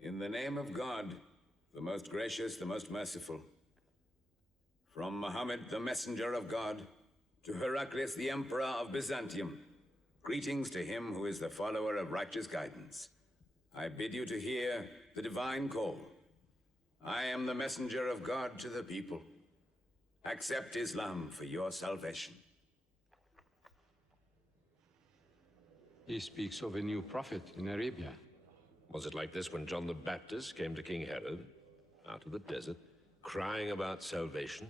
In the name of God, the most gracious, the most merciful, from Muhammad, the messenger of God, to Heraclius, the emperor of Byzantium, greetings to him who is the follower of righteous guidance. I bid you to hear the divine call. I am the messenger of God to the people. Accept Islam for your salvation. He speaks of a new prophet in Arabia. Was it like this when John the Baptist came to King Herod, out of the desert, crying about salvation?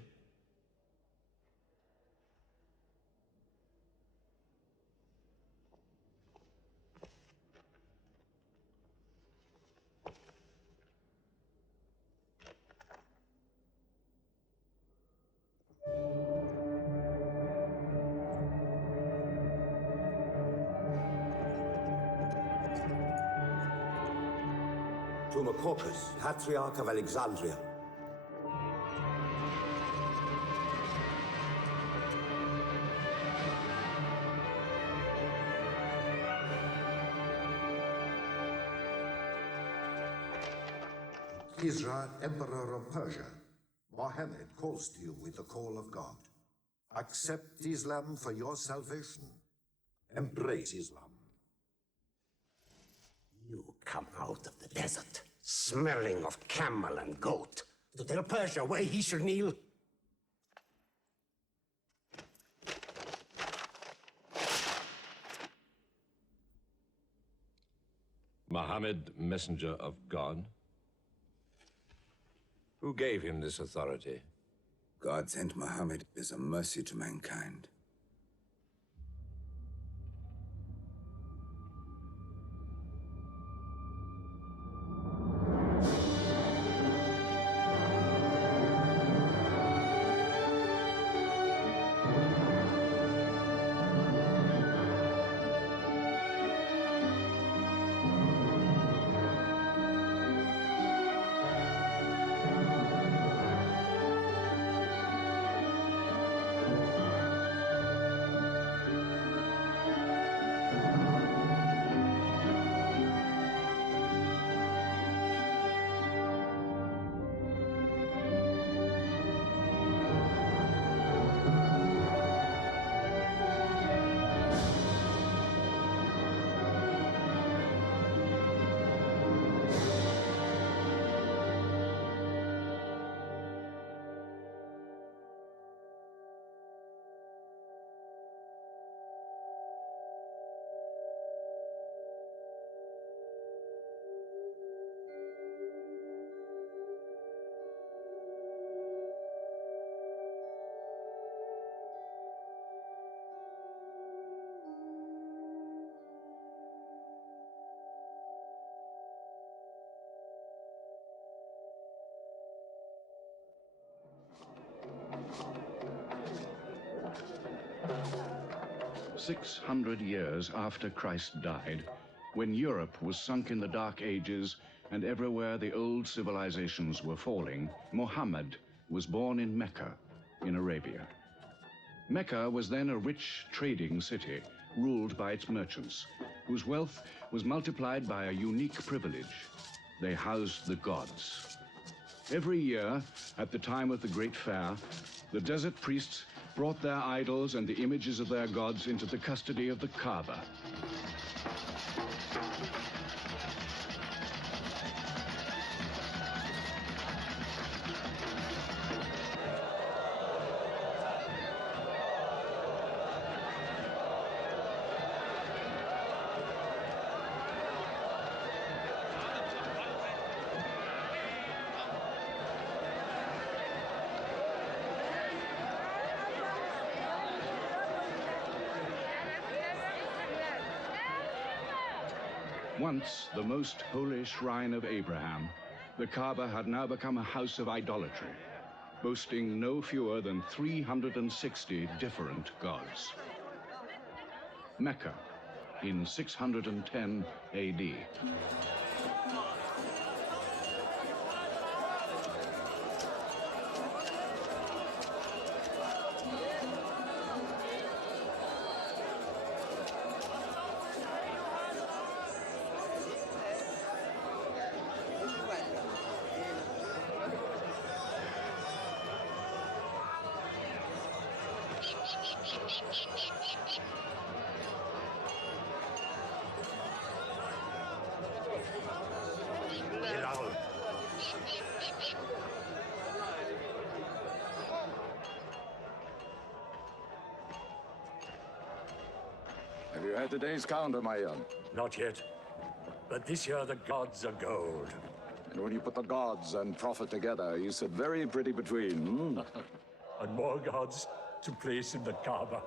To Macocus, Patriarch of Alexandria. Isra, Emperor of Persia, Mohammed calls to you with the call of God. Accept Islam for your salvation. Embrace Islam. You come out of the desert, smelling of camel and goat, to tell Persia where he should kneel. Muhammad, messenger of God? Who gave him this authority? God sent Muhammad as a mercy to mankind. "600 years after Christ died, when Europe was sunk in the Dark Ages and everywhere the old civilizations were falling, Muhammad was born in Mecca, in Arabia. Mecca was then a rich trading city ruled by its merchants, whose wealth was multiplied by a unique privilege. They housed the gods. Every year, at the time of the Great Fair, the desert priests brought their idols and the images of their gods into the custody of the Kaaba. Once the most holy shrine of Abraham, the Kaaba had now become a house of idolatry, boasting no fewer than 360 different gods. Mecca, in 610 AD. Have you had today's counter, my young? Not yet. But this year the gods are gold. And when you put the gods and profit together, you sit very pretty between, hmm? And more gods to place in the Kaaba.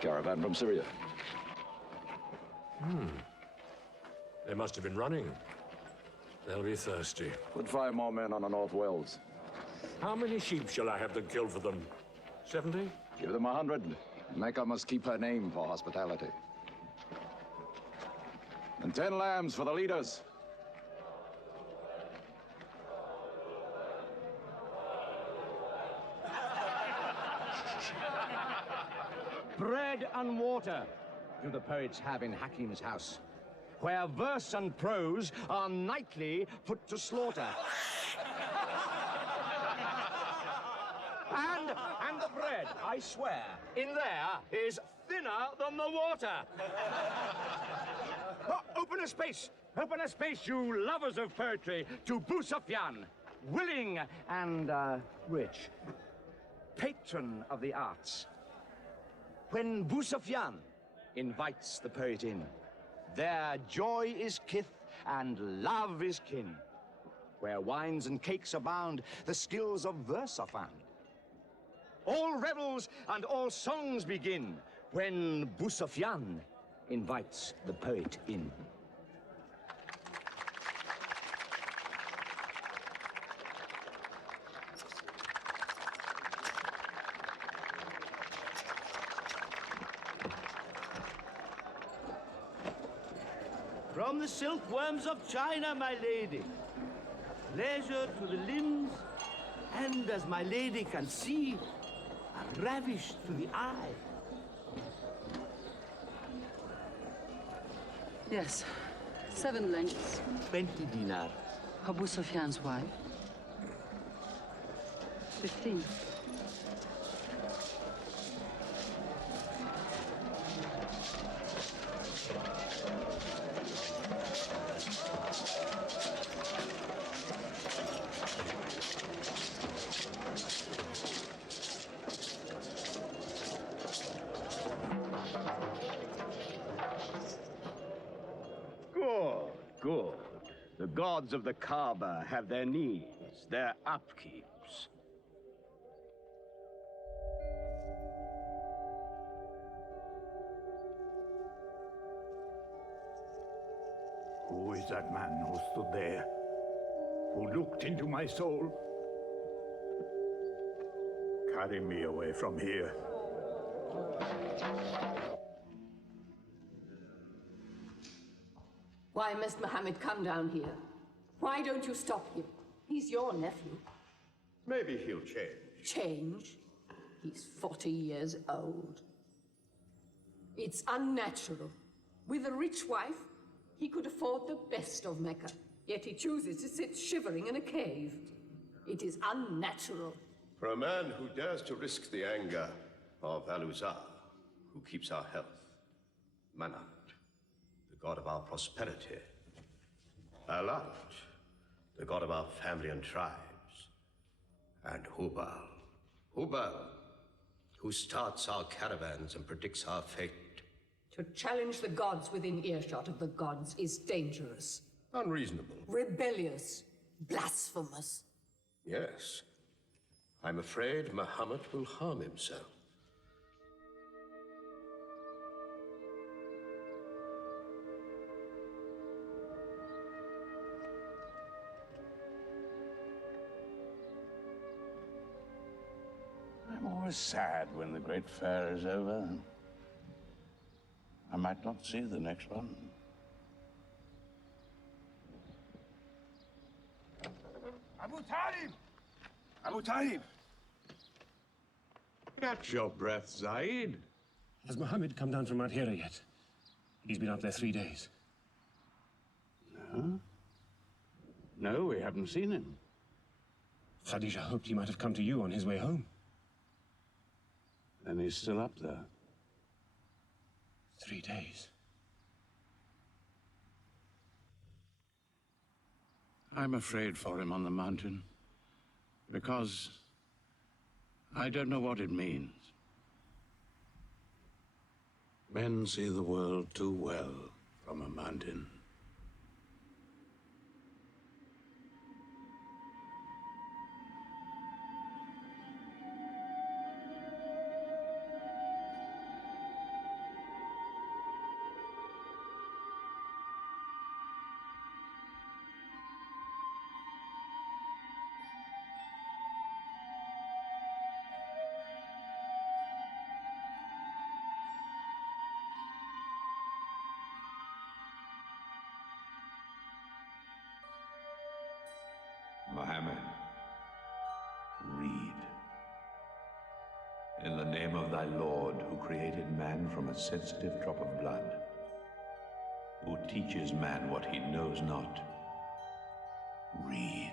Caravan from Syria. They must have been running. They'll be thirsty. Put 5 more men on the North Wells. How many sheep shall I have them kill for them? 70? Give them 100. Mecca must keep her name for hospitality. And 10 lambs for the leaders. Bread and water do the poets have in Hakim's house, where verse and prose are nightly put to slaughter. And the bread, I swear, in there is thinner than the water. Open a space, you lovers of poetry, to Busufyan, willing and rich, patron of the arts. When Busufyan invites the poet in, there joy is kith and love is kin. Where wines and cakes abound, the skills of verse are found. All revels and all songs begin when Busufyan invites the poet in. From the silkworms of China, my lady. Pleasure to the limbs, and as my lady can see, are ravished to the eye. Yes, 7 lengths. 20 dinars. Abu Sufyan's wife. 15. Good. The gods of the Kaaba have their needs, their upkeeps. Who is that man who stood there? Who looked into my soul? Carry me away from here. Why must Mohammed come down here? Why don't you stop him? He's your nephew. Maybe he'll change. Change? He's 40 years old. It's unnatural. With a rich wife, he could afford the best of Mecca. Yet he chooses to sit shivering in a cave. It is unnatural. For a man who dares to risk the anger of Al-Uzza, who keeps our health, Manat, the god of our prosperity, Alat, the god of our family and tribes, and Hubal. Hubal, who starts our caravans and predicts our fate. To challenge the gods within earshot of the gods is dangerous. Unreasonable. Rebellious. Blasphemous. Yes. I'm afraid Muhammad will harm himself. always sad when the great fair is over. I might not see the next one. Abu Talib! Abu Talib! Catch your breath, Zaid. Has Mohammed come down from Mount Hira yet? He's been up there 3 days. No? No, we haven't seen him. Khadija hoped he might have come to you on his way home. Then he's still up there. 3 days. I'm afraid for him on the mountain. Because I don't know what it means. Men see the world too well from a mountain. Mohammed, read. In the name of thy Lord, who created man from a sensitive drop of blood, who teaches man what he knows not, read.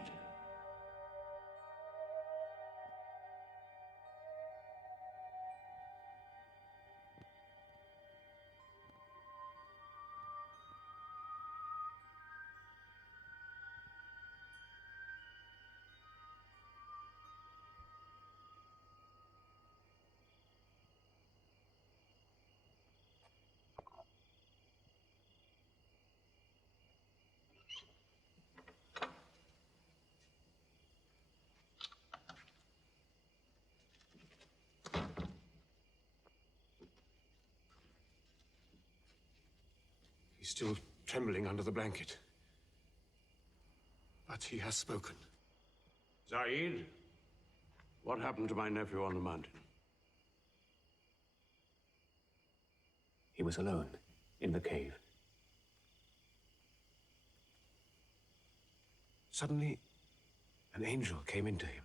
He's still trembling under the blanket. But he has spoken. Zaid, what happened to my nephew on the mountain? He was alone in the cave. Suddenly, an angel came into him.